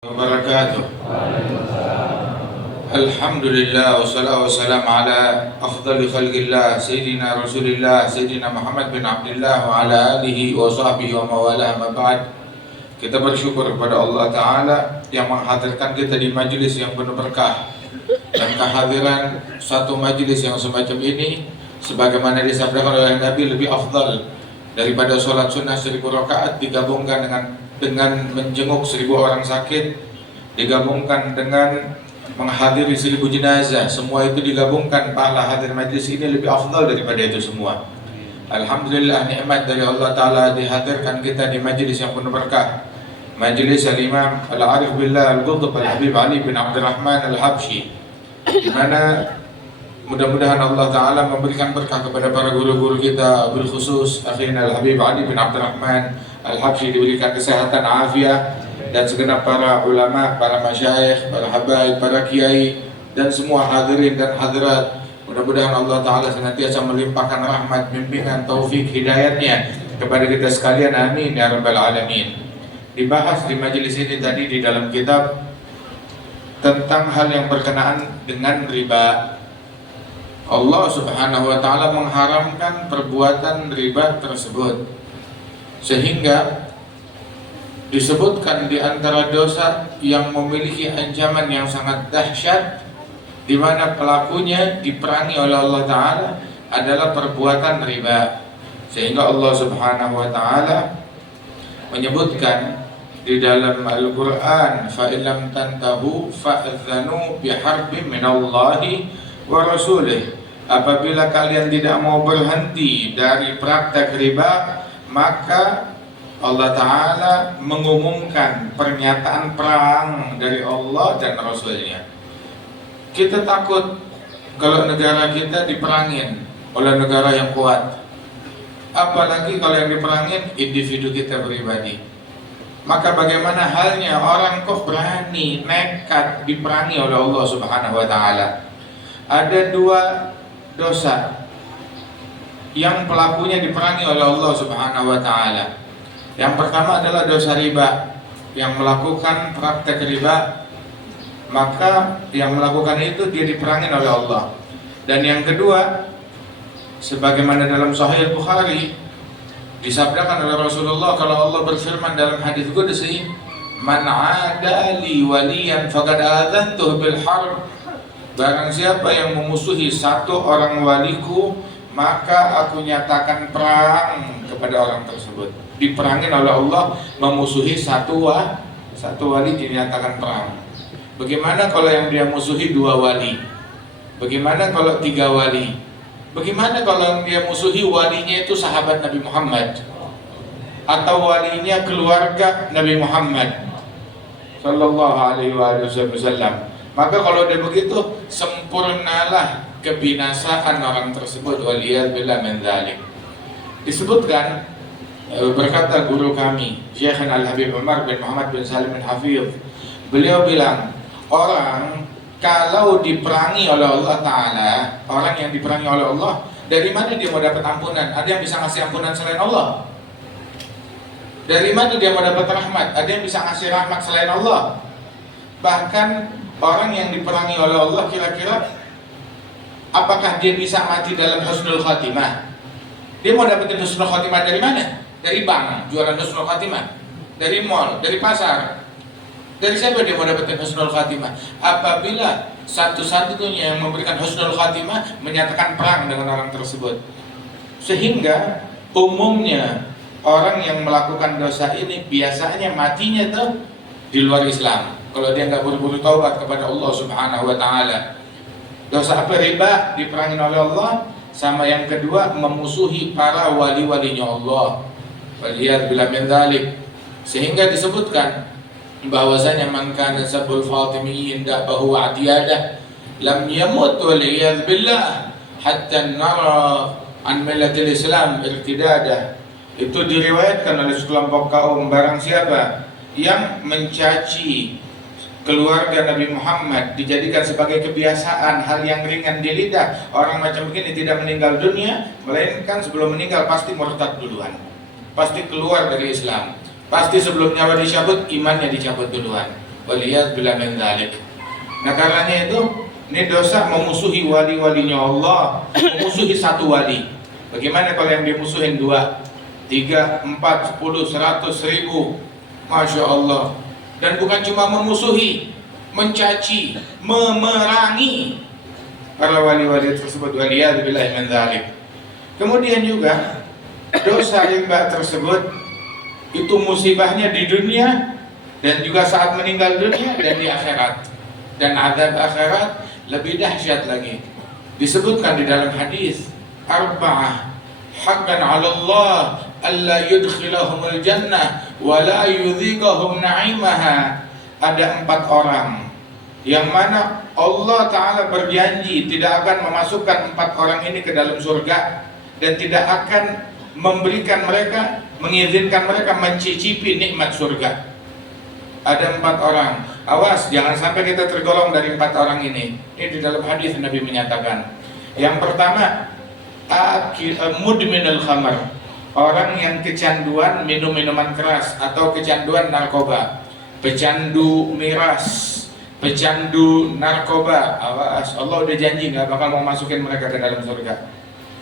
Wabarakatuh. Alhamdulillah wassalatu wassalamu ala afdali khalqillah Sayyidina Rasulillah Sayyidina Muhammad bin Abdullah wa ala alihi wa sahbihi wa mawala ma ba'd. Kita bersyukur kepada Allah Ta'ala yang menghadirkan kita di majlis yang penuh berkah. Dan kehadiran satu majlis yang semacam ini sebagaimana disabdakan oleh Nabi lebih afdal daripada sholat sunnah 1000 rakaat digabungkan dengan menjenguk 1000 orang sakit, digabungkan dengan menghadiri 1000 jenazah. Semua itu digabungkan, pahala hadir majlis ini lebih afdal daripada itu semua. Alhamdulillah, nikmat dari Allah Ta'ala dihadirkan kita di majlis yang penuh berkah, majlis Al-Imam Al-Arif Billah Al-Qutb Al-Habib Ali bin Abdurrahman Al-Habsyi, di mana mudah-mudahan Allah Ta'ala memberikan berkah kepada para guru-guru kita, bil khusus akhina Al-Habib Ali bin Abdurrahman Al-Habsyi diberikan kesehatan, afiat, dan segenap para ulama, para masyayikh, para habaib, para kiai, dan semua hadirin dan hadirat. Mudah-mudahan Allah Ta'ala senantiasa melimpahkan rahmat, bimbingan, taufik, hidayatnya kepada kita sekalian, amin ya rabbal alamin. Dibahas di majelis ini tadi di dalam kitab tentang hal yang berkenaan dengan riba. Allah Subhanahu wa Ta'ala mengharamkan perbuatan riba tersebut, sehingga disebutkan di antara dosa yang memiliki ancaman yang sangat dahsyat, di mana pelakunya diperangi oleh Allah Ta'ala adalah perbuatan riba. Sehingga Allah Subhanahu wa Ta'ala menyebutkan di dalam Al-Quran, fa illam tantahu fa'adhanu biharbin minallahi wa rasulih. Apabila kalian tidak mau berhenti dari praktek riba, maka Allah Ta'ala mengumumkan pernyataan perang dari Allah dan Rasulnya. Kita takut kalau negara kita diperangin oleh negara yang kuat, apalagi kalau yang diperangin individu kita pribadi. Maka bagaimana halnya orang kok berani nekat diperangi oleh Allah Subhanahu wa Ta'ala? Ada dua dosa yang pelakunya diperangi oleh Allah Subhanahu wa Ta'ala. Yang pertama adalah dosa riba. Yang melakukan praktek riba, maka yang melakukan itu dia diperangi oleh Allah. Dan yang kedua, sebagaimana dalam Sahih Bukhari disabdakan oleh Rasulullah, kalau Allah berfirman dalam hadis qudsi, man 'ada li waliyan faqad adzantuhu bil harb. Barang siapa yang memusuhi satu orang waliku, maka aku nyatakan perang kepada orang tersebut. Diperangin oleh Allah, memusuhi satu wali dinyatakan perang. Bagaimana kalau yang dia musuhi 2 wali? Bagaimana kalau 3 wali? Bagaimana kalau yang dia musuhi walinya itu sahabat Nabi Muhammad, atau walinya keluarga Nabi Muhammad sallallahu alaihi wasallam? Maka kalau dia begitu, sempurnalah kebinasaan orang tersebut, waliyadzubillah min dzalik. Disebutkan, berkata guru kami Syekh Al-Habib Umar bin Muhammad bin Salim bin Hafidh, beliau bilang, orang kalau diperangi oleh Allah Ta'ala, orang yang diperangi oleh Allah, dari mana dia mau dapat ampunan? Ada yang bisa ngasih ampunan selain Allah? Dari mana dia mau dapat rahmat? Ada yang bisa ngasih rahmat selain Allah? Bahkan orang yang diperangi oleh Allah, kira-kira apakah dia bisa mati dalam husnul khatimah? Dia mau dapetin husnul khatimah dari mana? Dari bank, jualan husnul khatimah? Dari mall, dari pasar? Dari siapa dia mau dapetin husnul khatimah? Apabila satu-satunya yang memberikan husnul khatimah menyatakan perang dengan orang tersebut. Sehingga umumnya orang yang melakukan dosa ini biasanya matinya tuh di luar Islam, kalau dia nggak buru-buru taubat kepada Allah Subhanahu wa Ta'ala. Dosa apa? Riba, diperangin oleh Allah. Sama yang kedua, memusuhi para wali-walinya Allah, waliyadzubillah min dzalik. Sehingga disebutkan bahwasanya man kana sabul fatimiyyin da'bahu wa'tiyadah lam yamut waliyadzubillah hatta nara an millatil Islam irtidadah. Itu diriwayatkan oleh sekelompok kaum, barang siapa yang mencaci keluarga Nabi Muhammad dijadikan sebagai kebiasaan, hal yang ringan di lidah, orang macam begini tidak meninggal dunia, melainkan sebelum meninggal pasti murtad duluan, pasti keluar dari Islam, pasti sebelum nyawa dicabut imannya dicabut duluan. Waliyadzubillah min dzalik. Nah karenanya itu, ini dosa memusuhi wali-walinya Allah, memusuhi satu wali. Bagaimana kalau yang dimusuhin 2, 3, 4, 10, 100, 1000? Masya Allah. Dan bukan cuma memusuhi, mencaci, memerangi para wali-wali tersebut. Waliyadzubillah min dzalik. Kemudian juga dosa riba tersebut itu musibahnya di dunia dan juga saat meninggal dunia dan di akhirat. Dan azab akhirat lebih dahsyat lagi. Disebutkan di dalam hadis, arba'ah haqqan 'ala Allah alla yudkhilahumul jannah wa la yudhiqahum na'imaha. Ada 4 orang yang mana Allah Ta'ala berjanji tidak akan memasukkan 4 orang ini ke dalam surga dan tidak akan memberikan mereka, mengizinkan mereka mencicipi nikmat surga. Ada 4 orang. Awas, jangan sampai kita tergolong dari 4 orang ini. Ini di dalam hadis Nabi menyatakan. Yang pertama, mudminul khamar, orang yang kecanduan minum minuman keras atau kecanduan narkoba, pecandu miras, pecandu narkoba. Awas, Allah udah janji nggak bakal mau masukin mereka ke dalam surga.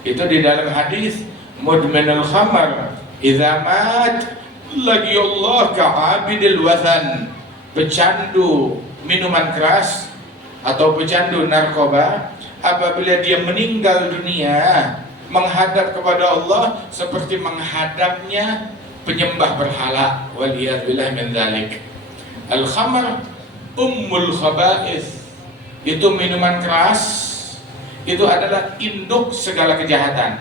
Itu di dalam hadis, mudminul khamar idza mat lagi Allah ka'abidil wathan. Pecandu minuman keras atau pecandu narkoba, apabila dia meninggal dunia menghadap kepada Allah seperti menghadapnya penyembah berhala. Waliyadzubillah min dzalik. Al-khamar ummul khaba'ith. Itu minuman keras, itu adalah induk segala kejahatan.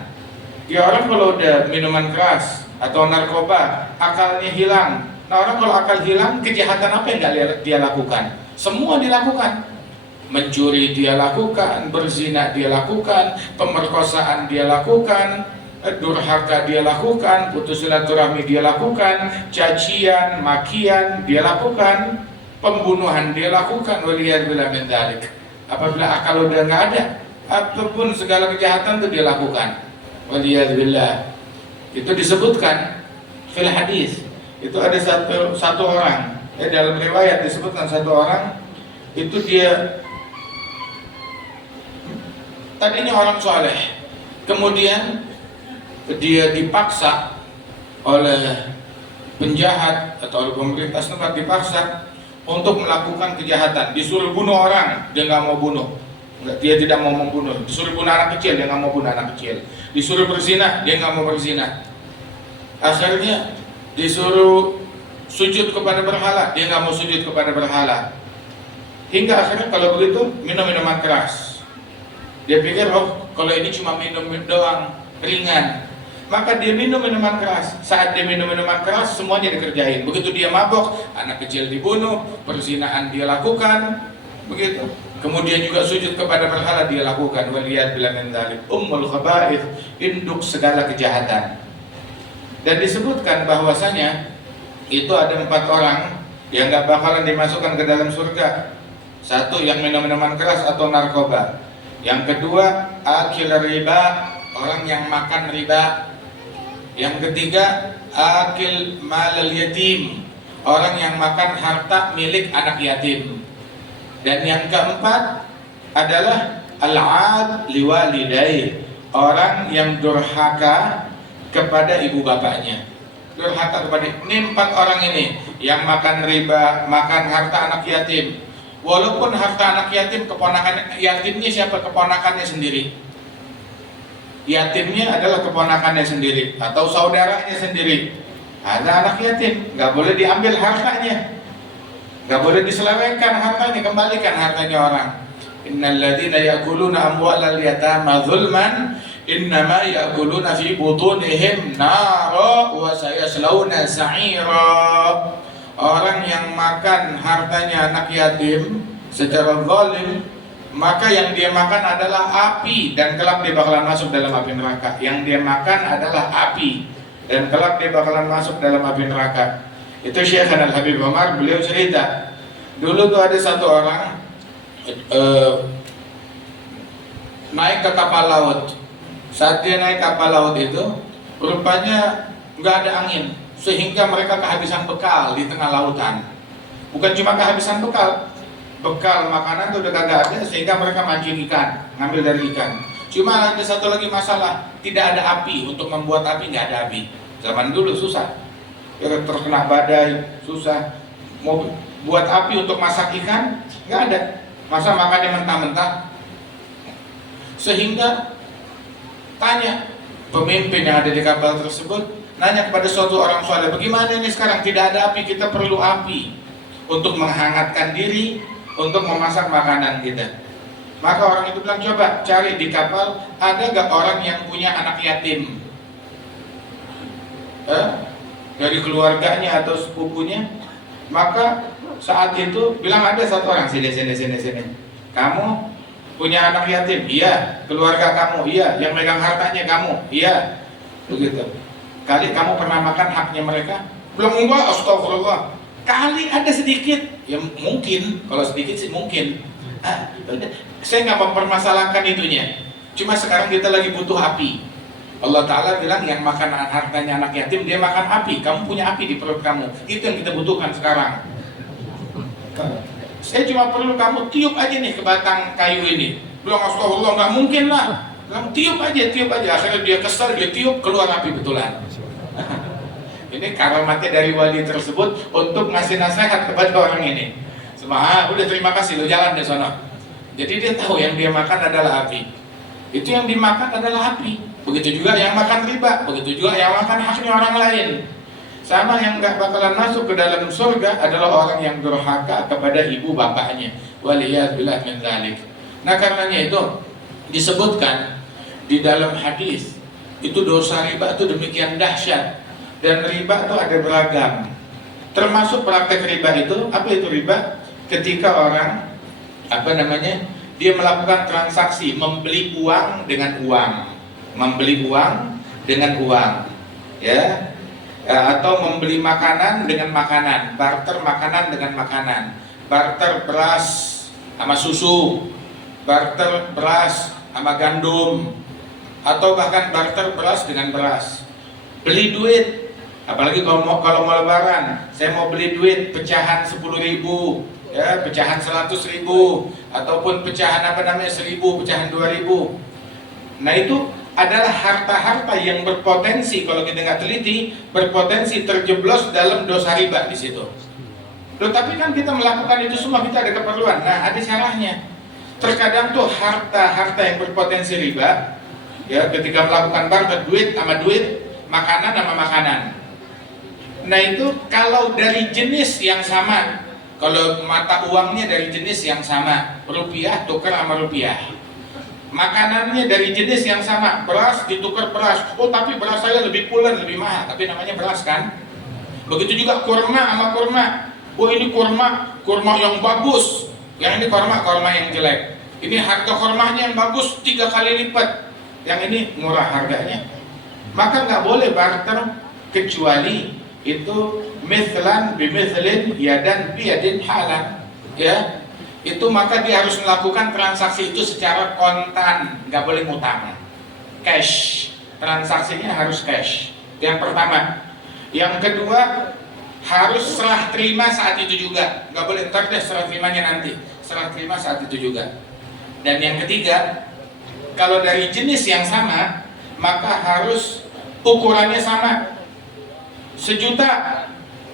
Ya, orang kalau udah minuman keras atau narkoba, akalnya hilang. Nah, orang kalau akal hilang, kejahatan apa yang dia lakukan? Semua dilakukan. Mencuri dia lakukan, berzina dia lakukan, pemerkosaan dia lakukan, durhaka dia lakukan, putus silaturahmi dia lakukan, cacian, makian dia lakukan, pembunuhan dia lakukan. Waliyadzubillah min dzalik. Apabila akal udah nggak ada, apapun segala kejahatan itu dia lakukan. Waliyadzubillah. Itu disebutkan fil hadis. Itu ada satu orang, dalam riwayat disebutkan satu orang itu dia tadinya orang soleh, kemudian dia dipaksa oleh penjahat atau oleh pemerintah setempat, dipaksa untuk melakukan kejahatan, disuruh bunuh orang, dia nggak mau bunuh. Dia tidak mau membunuh. Disuruh bunuh anak kecil, dia nggak mau bunuh anak kecil. Disuruh berzina, dia nggak mau berzina. Akhirnya disuruh sujud kepada berhala, dia nggak mau sujud kepada berhala. Hingga akhirnya kalau begitu minum minuman keras. Dia pikir, oh kalau ini cuma minum doang, ringan. Maka dia minum minuman keras. Saat dia minum minuman keras, semuanya dikerjain. Begitu dia mabok, anak kecil dibunuh, perzinaan dia lakukan, begitu. Kemudian juga sujud kepada berhala dia lakukan. Waliyadzubillah min dzalik. Ummul khaba'ith, induk segala kejahatan. Dan disebutkan bahwasanya itu ada 4 orang yang gak bakalan dimasukkan ke dalam surga. 1 yang minum minuman keras atau narkoba. Yang kedua, akil riba, orang yang makan riba. Yang ketiga, akil malal yatim, orang yang makan harta milik anak yatim. Dan yang keempat adalah al-'ad liwalidayh, orang yang durhaka kepada ibu bapaknya. Durhaka kepada, ini 4 orang ini yang makan riba, makan harta anak yatim. Walaupun harta anak yatim, keponakan yatimnya siapa? Keponakannya sendiri. Yatimnya adalah keponakannya sendiri atau saudaranya sendiri. Ada anak yatim, nggak boleh diambil hartanya, nggak boleh diselewengkan hartanya, kembalikan hartanya orang. Innal ladzina ya'kuluna amwalal yatama zulman innama ya'kuluna fi butunihim nara wa sayaslawna sa'ira. Orang yang makan hartanya anak yatim secara zalim, maka yang dia makan adalah api dan kelak dia bakalan masuk dalam api neraka. Yang dia makan adalah api dan kelak dia bakalan masuk dalam api neraka. Itu Syekh Al-Habib Umar, beliau cerita dulu tuh ada satu orang naik ke kapal laut. Saat dia naik kapal laut itu rupanya nggak ada angin, sehingga mereka kehabisan bekal di tengah lautan. Bukan cuma kehabisan bekal, bekal makanan tuh udah kagak ada sehingga mereka mancing ikan, ngambil dari ikan. Cuma ada satu lagi masalah, tidak ada api. Untuk membuat api nggak ada api. Zaman dulu susah, terkena badai susah. Mau buat api untuk masak ikan nggak ada, masa makannya mentah-mentah. Sehingga tanya pemimpin yang ada di kapal tersebut, nanya kepada suatu orang soleh, bagaimana ini sekarang tidak ada api, kita perlu api untuk menghangatkan diri, untuk memasak makanan kita. Maka orang itu bilang, coba cari di kapal, ada gak orang yang punya anak yatim? Dari keluarganya atau sepupunya. Maka saat itu bilang ada satu orang, sini. Kamu punya anak yatim? Iya. Keluarga kamu? Iya. Yang megang hartanya kamu? Iya. Begitu. Kali kamu pernah makan haknya mereka? Belum, enggak, astagfirullah. Kali ada sedikit, ya mungkin, kalau sedikit sih mungkin. Saya nggak mempermasalahkan itunya. Cuma sekarang kita lagi butuh api. Allah Ta'ala bilang yang makan hartanya anak yatim, dia makan api. Kamu punya api di perut kamu. Itu yang kita butuhkan sekarang. Saya cuma perlu kamu tiup aja nih ke batang kayu ini. Belum, astagfirullah, nggak mungkin lah. Kamu tiup aja. Akhirnya dia kesal, dia tiup, keluar api betulan. Ini karamatnya dari wali tersebut untuk ngasih nasihat kepada orang ini. Udah terima kasih, lo jalan deh sono. Jadi dia tahu yang dia makan adalah api. Itu yang dimakan adalah api. Begitu juga yang makan riba, begitu juga yang makan haknya orang lain. Sama yang nggak bakalan masuk ke dalam surga adalah orang yang durhaka kepada ibu bapaknya. Waliyadzubillah min dzalik. Nah karenanya itu disebutkan di dalam hadis, itu dosa riba itu demikian dahsyat. Dan riba itu ada beragam. Termasuk praktek riba itu, apa itu riba? Ketika orang dia melakukan transaksi membeli uang dengan uang, ya, atau membeli makanan dengan makanan, barter makanan dengan makanan, barter beras sama susu, barter beras sama gandum, atau bahkan barter beras dengan beras. Beli duit, apalagi kalau mau lebaran, saya mau beli duit pecahan 10.000, ya, pecahan 100.000, ataupun pecahan 1.000, pecahan 2.000. Nah itu adalah harta-harta yang berpotensi, kalau kita nggak teliti, berpotensi terjeblos dalam dosa riba di situ. Loh, tapi kan kita melakukan itu semua, kita ada keperluan. Nah ada caranya. Terkadang tuh harta-harta yang berpotensi riba, ya, ketika melakukan barter duit sama duit, makanan sama makanan. Nah itu kalau dari jenis yang sama, kalau mata uangnya dari jenis yang sama, rupiah tukar sama rupiah, makanannya dari jenis yang sama, beras ditukar beras. Oh tapi beras saya lebih pulen, lebih mahal, tapi namanya beras kan. Begitu juga kurma sama kurma. Oh ini kurma yang bagus, yang ini kurma yang jelek. Ini harga kurmanya yang bagus 3 kali lipat, yang ini murah harganya. Maka nggak boleh barter kecuali itu mithlan bimithlin yadan biyadin halan, ya. Itu maka dia harus melakukan transaksi itu secara kontan, nggak boleh ngutang, cash. Transaksinya harus cash. Yang pertama. Yang kedua, harus serah terima saat itu juga, nggak boleh ntar deh serah terimanya nanti, serah terima saat itu juga. Dan yang ketiga, kalau dari jenis yang sama, maka harus ukurannya sama. 1 juta,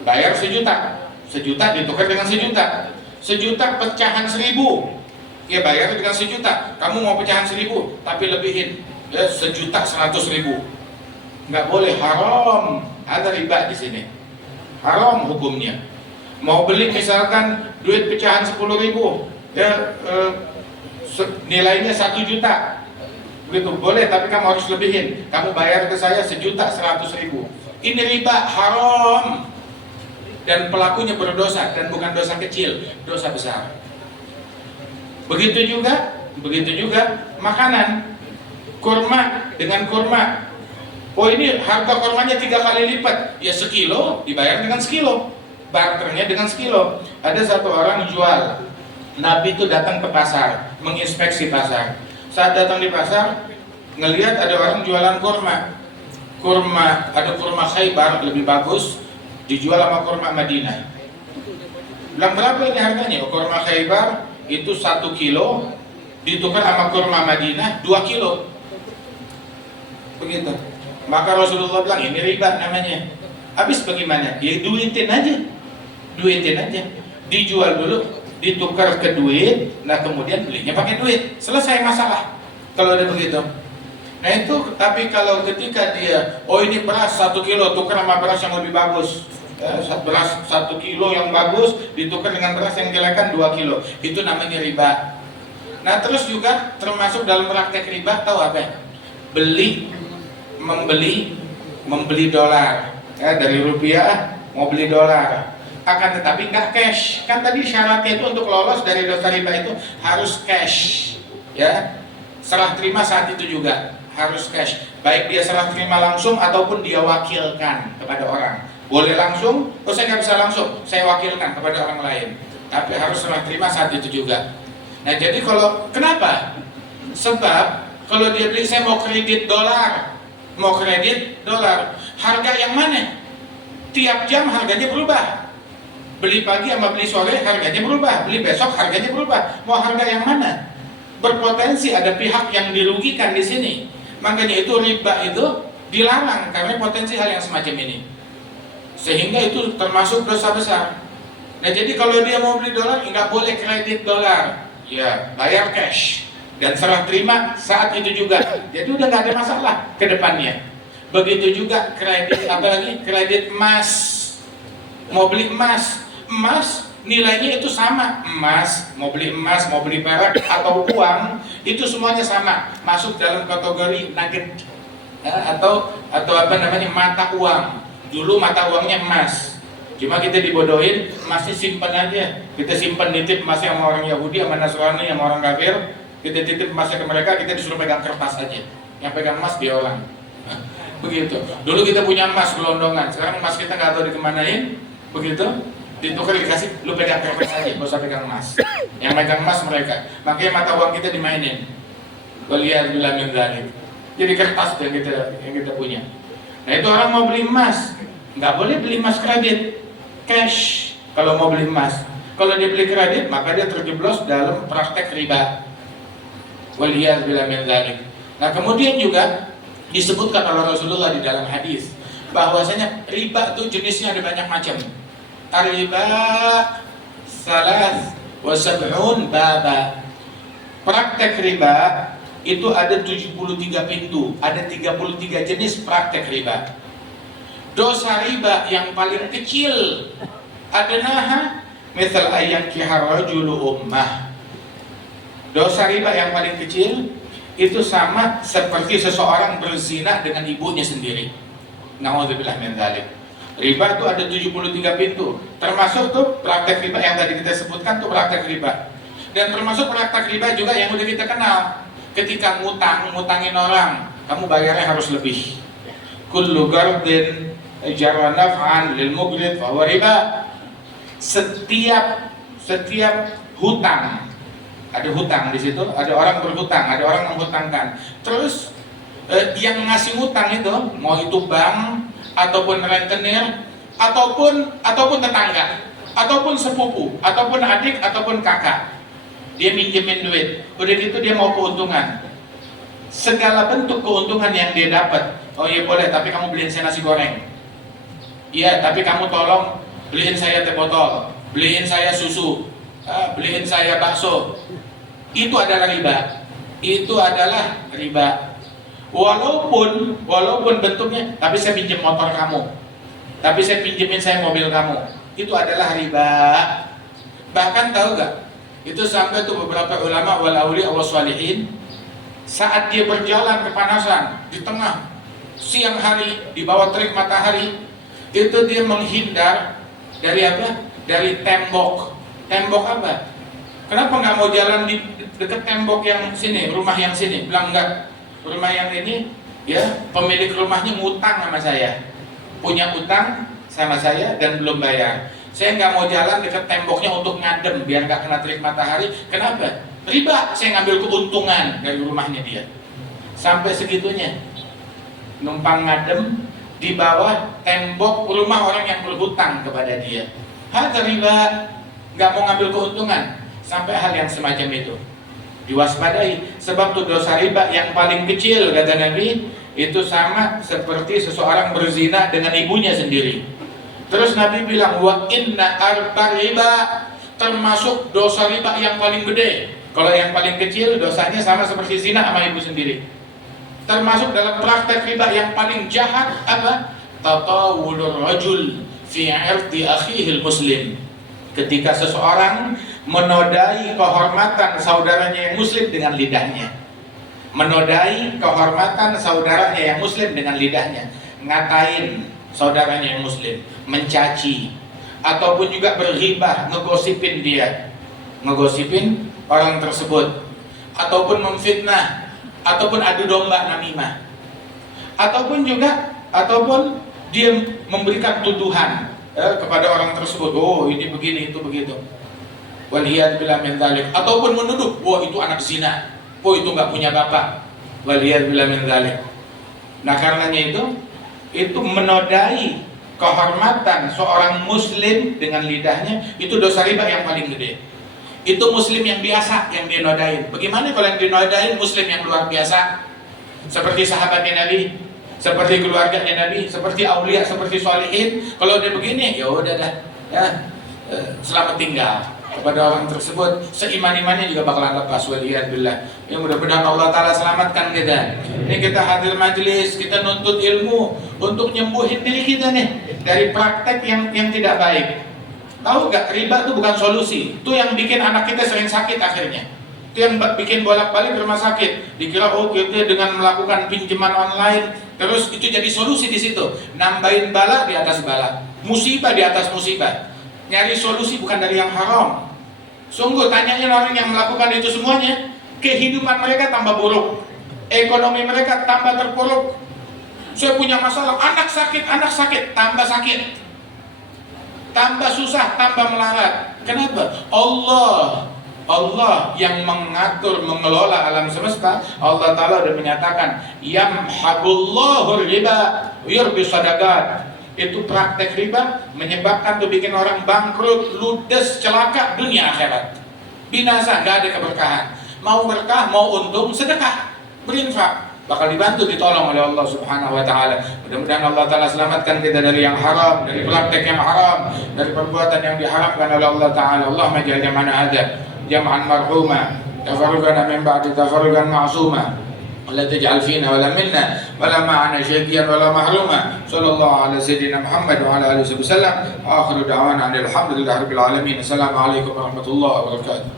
bayar 1 juta. 1 juta ditukar dengan 1 juta. 1 juta pecahan 1.000, ya bayar dengan 1 juta. Kamu mau pecahan 1.000, tapi lebihin, ya 1.100.000. Nggak boleh, haram. Ada riba di sini, haram hukumnya. Mau beli misalkan duit pecahan 10.000, ya nilainya 1 juta. Begitu boleh, tapi kamu harus lebihin. Kamu bayar ke saya 1.100.000. Ini riba, haram. Dan pelakunya berdosa, dan bukan dosa kecil, dosa besar. Begitu juga makanan. Kurma dengan kurma. Oh ini harga kurmanya 3 kali lipat, ya sekilo dibayar dengan sekilo, barternya dengan sekilo. Ada satu orang jual. Nabi itu datang ke pasar, menginspeksi pasar. Saat datang di pasar, ngelihat ada orang jualan kurma. Ada kurma Khaybar lebih bagus, dijual sama kurma Madinah. Bilang berapa ini harganya? Oh, kurma Khaybar itu 1 kilo ditukar sama kurma Madinah 2 kilo. Begitu. Maka Rasulullah bilang ini riba namanya. Habis bagaimana? Ya duitin aja. Duitin aja. Dijual dulu, ditukar ke duit, nah kemudian belinya pakai duit. Selesai masalah. Kalau ada begitu. Nah itu, tapi kalau ketika dia, oh ini beras 1 kilo tukar sama beras yang lebih bagus. Beras 1 kilo yang bagus ditukar dengan beras yang jelekan 2 kilo, itu namanya riba. Nah terus juga termasuk dalam praktek riba, tahu apa? Membeli dolar, dari rupiah mau beli dolar, akan tetapi nggak cash. Kan tadi syaratnya itu untuk lolos dari dosa riba itu harus cash, ya. Serah terima saat itu juga harus cash, baik dia serah terima langsung ataupun dia wakilkan kepada orang. Boleh langsung, oh saya nggak bisa langsung, saya wakilkan kepada orang lain, tapi harus serah terima saat itu juga. Nah jadi kalau kenapa? Sebab kalau dia beli, saya mau kredit dolar, harga yang mana? Tiap jam harganya berubah. Beli pagi sama beli sore harganya berubah, beli besok harganya berubah. Mau harga yang mana? Berpotensi ada pihak yang dirugikan di sini. Makanya itu riba itu dilarang karena potensi hal yang semacam ini. Sehingga itu termasuk dosa besar. Nah jadi kalau dia mau beli dolar, nggak boleh kredit dolar, ya bayar cash dan serah terima saat itu juga. Jadi udah nggak ada masalah ke depannya. Begitu juga kredit, apalagi kredit emas. Mau beli emas nilainya itu sama. Mau beli emas, mau beli perak atau uang, itu semuanya sama, masuk dalam kategori nugget, ya, atau apa namanya, mata uang. Dulu mata uangnya emas, cuma kita dibodohin, emasnya simpan aja. Kita simpan nitip emasnya sama orang Yahudi, sama Nasrani, sama orang kafir. Kita titip emasnya ke mereka, kita disuruh pegang kertas aja. Yang pegang emas dia orang. Begitu. Dulu kita punya emas gelondongan, sekarang emas kita nggak tahu dikemanain. Begitu, ditukar dikasih, lu pegang kertas aja, gak usah pegang emas. Yang pegang emas mereka. Makanya mata uang kita dimainin. Lihat bila min dzalik. Jadi kertas yang kita punya. Nah itu orang mau beli emas, nggak boleh beli emas kredit, cash. Kalau mau beli emas, kalau dia beli kredit, maka dia terjeblos dalam praktek riba. Waliyaz bila min dzalik. Nah kemudian juga disebutkan oleh Rasulullah di dalam hadis bahwasanya riba itu jenisnya ada banyak macam. Riba salas wa sab'un baba. Praktek riba itu ada 73 pintu, ada 33 jenis praktek riba. Dosa riba yang paling kecil adnaha misal ayyankiha rajulu ummah. Dosa riba yang paling kecil itu sama seperti seseorang berzina dengan ibunya sendiri. Nauzubillah min dzalik. Riba itu ada 73 pintu. Termasuk tuh praktek riba yang tadi kita sebutkan tuh praktek riba. Dan termasuk praktek riba juga yang udah kita kenal. Ketika ngutangin orang, kamu bayarnya harus lebih. Kullu gardin jara naf'an lil mugrid fa huwa riba. Setiap hutang, ada hutang di situ, ada orang berhutang, ada orang menghutangkan. Terus yang ngasih hutang itu, mau itu bank ataupun rentenir ataupun tetangga, ataupun sepupu, ataupun adik, ataupun kakak, dia minjemin duit, udah gitu dia mau keuntungan, segala bentuk keuntungan yang dia dapat. Oh iya boleh, tapi kamu beliin saya nasi goreng. Iya, tapi kamu tolong beliin saya teh botol, beliin saya susu, beliin saya bakso. Itu adalah riba. Itu adalah riba. Walaupun bentuknya, tapi saya pinjam motor kamu, tapi saya pinjemin saya mobil kamu, itu adalah riba. Bahkan tahu gak? Itu sampai tuh beberapa ulama wal auliya wal shalihin, saat dia berjalan kepanasan di tengah siang hari di bawah terik matahari, itu dia menghindar dari apa? Dari tembok. Tembok apa? Kenapa nggak mau jalan di dekat tembok yang sini, rumah yang sini? Bilang enggak, rumah yang ini, ya pemilik rumahnya ngutang sama saya, punya utang sama saya dan belum bayar. Saya nggak mau jalan dekat temboknya untuk ngadem biar nggak kena terik matahari. Kenapa? Riba, saya ngambil keuntungan dari rumahnya dia. Sampai segitunya, numpang ngadem di bawah tembok rumah orang yang berhutang kepada dia. Hadza riba. nggak mau ngambil keuntungan, sampai hal yang semacam itu diwaspadai. Sebab tuh dosa riba yang paling kecil kata Nabi itu sama seperti seseorang berzina dengan ibunya sendiri. Terus Nabi bilang wa inna arba riba, termasuk dosa riba yang paling gede. Kalau yang paling kecil dosanya sama seperti zina sama ibu sendiri. Termasuk dalam praktek riba yang paling jahat apa? Tatawulur rajul fi 'irdi akhihil muslim. Ketika seseorang menodai kehormatan saudaranya yang muslim dengan lidahnya. Menodai kehormatan saudaranya yang muslim dengan lidahnya. Ngatain saudaranya yang muslim, mencaci, ataupun juga berghibah, ngegosipin dia, ngegosipin orang tersebut, ataupun memfitnah, ataupun adu domba namimah, ataupun dia memberikan tuduhan kepada orang tersebut, oh ini begini, itu begitu, waliyadzubillah min dzalik, ataupun menuduh, wah itu anak zina, oh itu nggak punya bapak, waliyadzubillah min dzalik. Nah karenanya itu menodai kehormatan seorang muslim dengan lidahnya, itu dosa riba yang paling gede. Itu muslim yang biasa yang dia nodain. Bagaimana kalau yang dinodain muslim yang luar biasa, seperti sahabatnya Nabi, seperti keluarganya Nabi, seperti aulia, seperti sholihin. Kalau dia begini, ya udah dah, ya selamat tinggal kepada orang tersebut. Seiman-imannya juga bakalan lepas, waliyadzubillah. Ya mudah-mudahan Allah Ta'ala selamatkan kita. Ini kita hadir majelis, kita nuntut ilmu untuk nyembuhin diri kita nih dari praktek yang tidak baik. Tahu gak, riba itu bukan solusi. Itu yang bikin anak kita sering sakit akhirnya. Itu yang bikin bolak-balik rumah sakit. Dikira oh kita dengan melakukan pinjaman online, terus itu jadi solusi di situ. Nambahin bala di atas bala, musibah di atas musibah. Nyari solusi bukan dari yang haram. Sungguh tanyanya orang yang melakukan itu semuanya, kehidupan mereka tambah buruk, ekonomi mereka tambah terpuruk. Saya punya masalah, anak sakit, tambah sakit, tambah susah, tambah melarat. Kenapa? Allah yang mengatur, mengelola alam semesta. Allah Ta'ala sudah menyatakan yamhaqullahu riba yurbi shadaqat. Itu praktek riba menyebabkan tuh bikin orang bangkrut, ludes, celaka dunia akhirat, binasa, gak ada keberkahan. Mau berkah, mau untung, sedekah, berinfak, bakal dibantu, ditolong oleh Allah Subhanahu wa Ta'ala. Mudah-mudahan Allah Ta'ala selamatkan kita dari yang haram, dari praktek yang haram, dari perbuatan yang diharamkan oleh Allah Ta'ala. Allahumma ja'al jam'ana hadha jam'an marhuma, tafarruqana min ba'di tafarruqan ma'suma, ولا تجعل فينا ولا منا ولا معنا شقيا ولا محروما. صلى الله على سيدنا محمد وعلى اله وصحبه وسلم. اخر دعوانا ان الحمد لله رب العالمين. السلام عليكم ورحمه الله وبركاته.